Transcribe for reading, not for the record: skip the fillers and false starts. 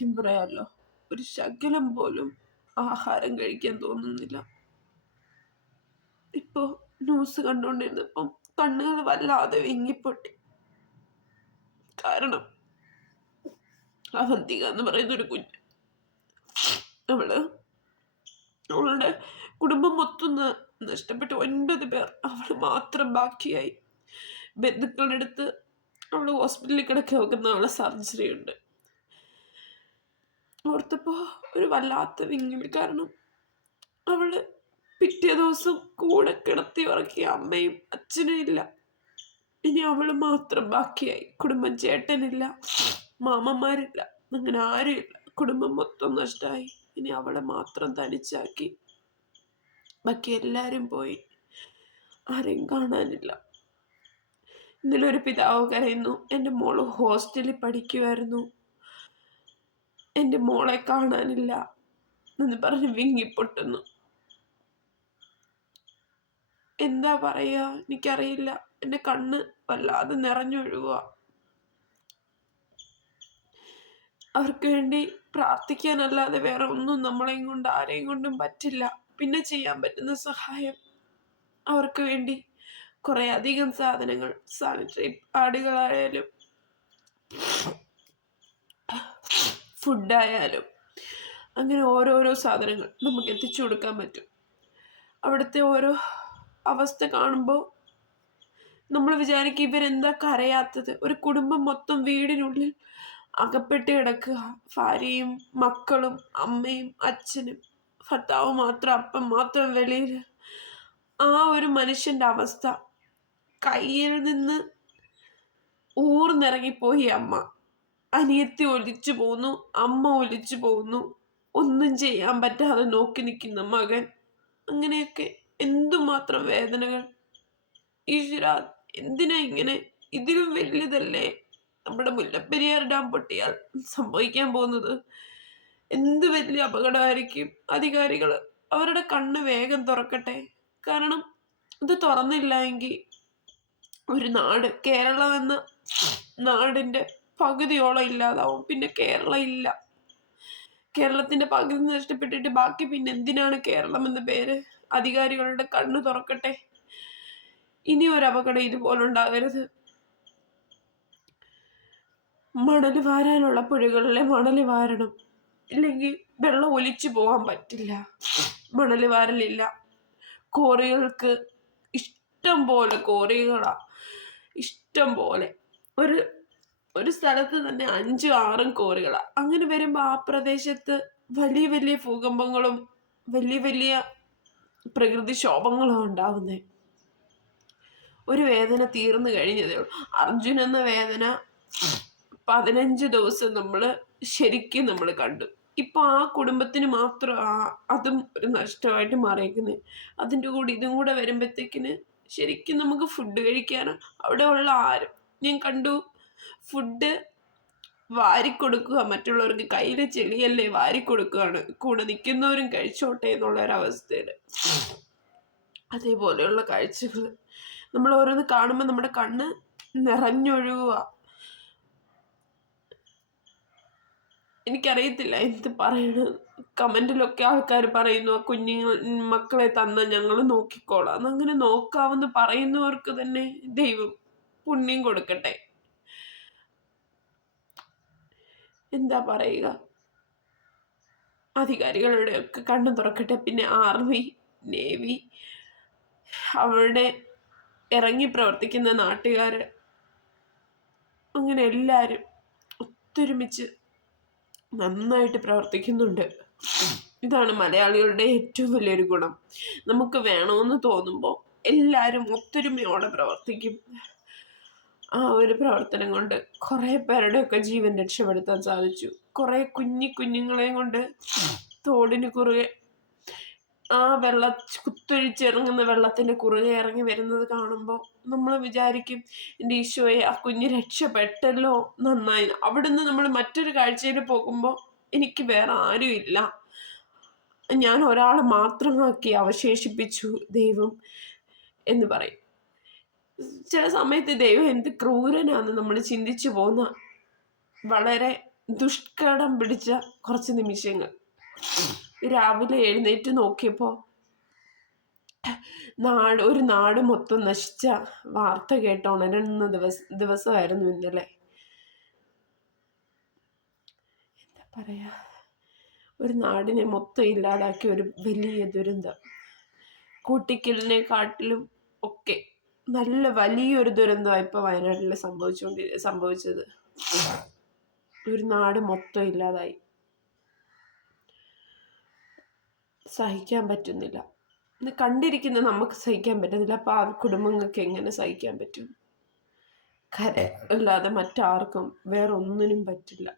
സത്യം പറയാമല്ലോ, ഒരു ശകലം പോലും ആഹാരം കഴിക്കാൻ തോന്നുന്നില്ല. ഇപ്പോൾ ന്യൂസ് കണ്ടുകൊണ്ടിരുന്നപ്പം കണ്ണുകൾ വല്ലാതെ വിങ്ങിപ്പൊട്ടി. കാരണം അവന്തിക എന്ന് പറയുന്നൊരു കുഞ്ഞ്, അവളുടെ കുടുംബം മൊത്തം നഷ്ടപ്പെട്ടു. 9 പേർ, അവൾ മാത്രം ബാക്കിയായി. ബന്ധുക്കളുടെ അടുത്ത് അവൾ ഹോസ്പിറ്റലിൽ കിടക്കുക, അവൾക്ക് നാളെ സർജറി ഉണ്ട്. ഓർത്തപ്പോൾ ഒരു വല്ലാത്ത വിങ്ങിൽ. കാരണം അവള് പിറ്റേ ദിവസം കൂടെ കിടത്തി ഉറക്കിയ അമ്മയും അച്ഛനും ഇല്ല. ഇനി അവള് മാത്രം ബാക്കിയായി. കുടുംബം, ചേട്ടനില്ല, മാമന്മാരില്ല, അങ്ങനെ ആരും ഇല്ല. കുടുംബം മൊത്തം നഷ്ടമായി. ഇനി അവളെ മാത്രം തനിച്ചാക്കി. ബാക്കി എല്ലാരും പോയി, ആരെയും കാണാനില്ല. ഇന്നലെ ഒരു പിതാവ് കരയുന്നു, എൻ്റെ മോള് ഹോസ്റ്റലിൽ പഠിക്കുമായിരുന്നു, എൻ്റെ മോളെ കാണാനില്ല എന്ന് പറഞ്ഞ് വിങ്ങിപ്പൊട്ടുന്നു. എന്താ പറയാ, എനിക്കറിയില്ല. എൻ്റെ കണ്ണ് വല്ലാതെ നിറഞ്ഞൊഴുകുക. അവർക്ക് വേണ്ടി പ്രാർത്ഥിക്കാനല്ലാതെ വേറെ ഒന്നും നമ്മളെയും കൊണ്ട് ആരെയും കൊണ്ടും പറ്റില്ല. പിന്നെ ചെയ്യാൻ പറ്റുന്ന സഹായം അവർക്ക് വേണ്ടി കുറെ അധികം സാധനങ്ങൾ, സാനിറ്ററി പാഡുകളായാലും ഫുഡായാലും അങ്ങനെ ഓരോരോ സാധനങ്ങൾ നമുക്ക് എത്തിച്ചു കൊടുക്കാൻ പറ്റും. അവിടുത്തെ ഓരോ അവസ്ഥ കാണുമ്പോൾ നമ്മൾ വിചാരിക്കും, ഇവരെന്താ കരയാത്തത്? ഒരു കുടുംബം മൊത്തം വീടിനുള്ളിൽ അകപ്പെട്ട് കിടക്കുക. ഭാര്യയും മക്കളും അമ്മയും അച്ഛനും, ഭർത്താവ് മാത്രം, അപ്പം മാത്രം വെളിയിൽ. ആ ഒരു മനുഷ്യൻ്റെ അവസ്ഥ. കയ്യിൽ നിന്ന് ഊർന്നിറങ്ങിപ്പോയി അമ്മ. അനിയത്തി ഒലിച്ചു പോകുന്നു, അമ്മ ഒലിച്ചു പോകുന്നു, ഒന്നും ചെയ്യാൻ പറ്റാതെ നോക്കി നിൽക്കുന്ന മകൻ. അങ്ങനെയൊക്കെ എന്തുമാത്രം വേദനകൾ. ഈശ്വര, എന്തിനാ ഇങ്ങനെ? ഇതിലും വലിയതല്ലേ നമ്മുടെ മുല്ലപ്പെരിയാർ ഡാം പൊട്ടിയാൽ സംഭവിക്കാൻ പോകുന്നത്? എന്ത് വലിയ അപകടമായിരിക്കും. അധികാരികൾ അവരുടെ കണ്ണ് വേഗം തുറക്കട്ടെ. കാരണം ഇത് തുറന്നില്ല എങ്കിൽ ഒരു നാട്, കേരളം എന്ന നാടിൻ്റെ പകുതിയോളം ഇല്ലാതാവും. പിന്നെ കേരളം ഇല്ല. കേരളത്തിന്റെ പകുതി നഷ്ടപ്പെട്ടിട്ട് ബാക്കി പിന്നെ എന്തിനാണ് കേരളം എന്ന പേര്? അധികാരികളുടെ കണ്ണ് തുറക്കട്ടെ. ഇനി ഒരു അപകടം ഇതുപോലുണ്ടാകരുത്. മണൽ വാരാനുള്ള പുഴകളിലെ മണൽ വാരണം, ഇല്ലെങ്കിൽ വെള്ളം ഒലിച്ചു പോകാൻ പറ്റില്ല. മണൽ വാരലില്ല. കോറികൾക്ക് ഇഷ്ടം പോലെ കോറികളാ, ഇഷ്ടം പോലെ. ഒരു സ്ഥലത്ത് തന്നെ 5-6 കോറികളാ. അങ്ങനെ വരുമ്പോൾ ആ പ്രദേശത്ത് വലിയ വലിയ ഭൂകമ്പങ്ങളും വലിയ വലിയ പ്രകൃതിക്ഷോഭങ്ങളും ഉണ്ടാവുന്നത്. ഒരു വേദന തീർന്നു കഴിഞ്ഞതേ ഉള്ളൂ. അർജുൻ എന്ന വേദന 15 ദിവസം ശരിക്കും നമ്മൾ കണ്ടു. ഇപ്പൊ ആ കുടുംബത്തിന് മാത്രം അതും ഒരു നഷ്ടമായിട്ട് മാറിയേക്കുന്നത്. അതിൻ്റെ കൂടെ ഇതും കൂടെ വരുമ്പോഴത്തേക്കിന് ശരിക്കും നമുക്ക് ഫുഡ് കഴിക്കാനോ, അവിടെ ഉള്ള ആരും ഞാൻ കണ്ടു, ഫുഡ് വാരിക്കൊടുക്കുക, മറ്റുള്ളവർക്ക് കയ്യിലെ ചെളിയല്ലേ വാരിക്കൊടുക്കുകയാണ്, കൂടെ നിൽക്കുന്നവരും കഴിച്ചോട്ടെ എന്നുള്ളൊരവസ്ഥയിൽ. അതേപോലെയുള്ള കാഴ്ചകൾ നമ്മൾ ഓരോന്ന് കാണുമ്പോൾ നമ്മുടെ കണ്ണ് നിറഞ്ഞൊഴുകുക. എനിക്കറിയത്തില്ല എന്ത് പറയണത്. കമന്റിലൊക്കെ ആൾക്കാർ പറയുന്നു, ആ മക്കളെ തന്ന ഞങ്ങൾ നോക്കിക്കോളാം. അങ്ങനെ നോക്കാമെന്ന് പറയുന്നവർക്ക് തന്നെ ദൈവം പുണ്യം കൊടുക്കട്ടെ. എന്താ പറയുക, അധികാരികളുടെയൊക്കെ കണ്ണു തുറക്കട്ടെ. പിന്നെ ആർമി, നേവി, അവരുടെ ഇറങ്ങി പ്രവർത്തിക്കുന്ന നാട്ടുകാർ, അങ്ങനെ എല്ലാവരും ഒത്തൊരുമിച്ച് നന്നായിട്ട് പ്രവർത്തിക്കുന്നുണ്ട്. ഇതാണ് മലയാളികളുടെ ഏറ്റവും വലിയൊരു ഗുണം. നമുക്ക് വേണമെന്ന് തോന്നുമ്പോൾ എല്ലാവരും ഒത്തൊരുമയോടെ പ്രവർത്തിക്കും. ആ ഒരു പ്രവർത്തനം കൊണ്ട് കുറേ പേരുടെയൊക്കെ ജീവൻ രക്ഷപ്പെടുത്താൻ സാധിച്ചു. കുറേ കുഞ്ഞുങ്ങളെയും കൊണ്ട് തോടിന് കുറുകെ ആ കുത്തൊഴിച്ചിറങ്ങുന്ന വെള്ളത്തിന്റെ കുറുകെ ഇറങ്ങി വരുന്നത് കാണുമ്പോൾ നമ്മൾ വിചാരിക്കും, എൻ്റെ ഈശോയെ, ആ കുഞ്ഞ് രക്ഷപ്പെട്ടല്ലോ, നന്നായി. അവിടുന്ന് നമ്മൾ മറ്റൊരു കാഴ്ചയിൽ പോകുമ്പോൾ എനിക്ക് വേറെ ആരും ഇല്ല, ഞാൻ ഒരാളെ മാത്രമാക്കി അവശേഷിപ്പിച്ചു ദൈവം എന്ന് പറയും. ചില സമയത്ത് ദൈവം എന്ത് ക്രൂരനാന്ന് നമ്മൾ ചിന്തിച്ചു പോകുന്ന വളരെ ദുഷ്കടം പിടിച്ച കുറച്ച് നിമിഷങ്ങൾ. രാവിലെ എഴുന്നേറ്റ് നോക്കിയപ്പോൾ ഒരു നാട് മൊത്തം നശിച്ച വാർത്ത കേട്ട് ഉണരുന്ന ദിവസമായിരുന്നു ഇന്നലെ. എന്താ പറയാ, ഒരു നാടിനെ മൊത്തം ഇല്ലാതാക്കിയ ഒരു വലിയ ദുരന്തം. കൂട്ടിക്കലിനെക്കാട്ടിലും ഒക്കെ നല്ല വലിയൊരു ദുരന്തമാണ് ഇപ്പോൾ വയനാട്ടിൽ സംഭവിച്ചത്. ഒരു നാട് മൊത്തം ഇല്ലാതായി. സഹിക്കാൻ പറ്റുന്നില്ല. ഇത് കണ്ടിരിക്കുന്ന നമുക്ക് സഹിക്കാൻ പറ്റുന്നില്ല. അപ്പോൾ ആ കുടുംബങ്ങൾക്ക് എങ്ങനെ സഹിക്കാൻ പറ്റും? അല്ലാതെ മറ്റാർക്കും വേറെ ഒന്നിനും പറ്റില്ല.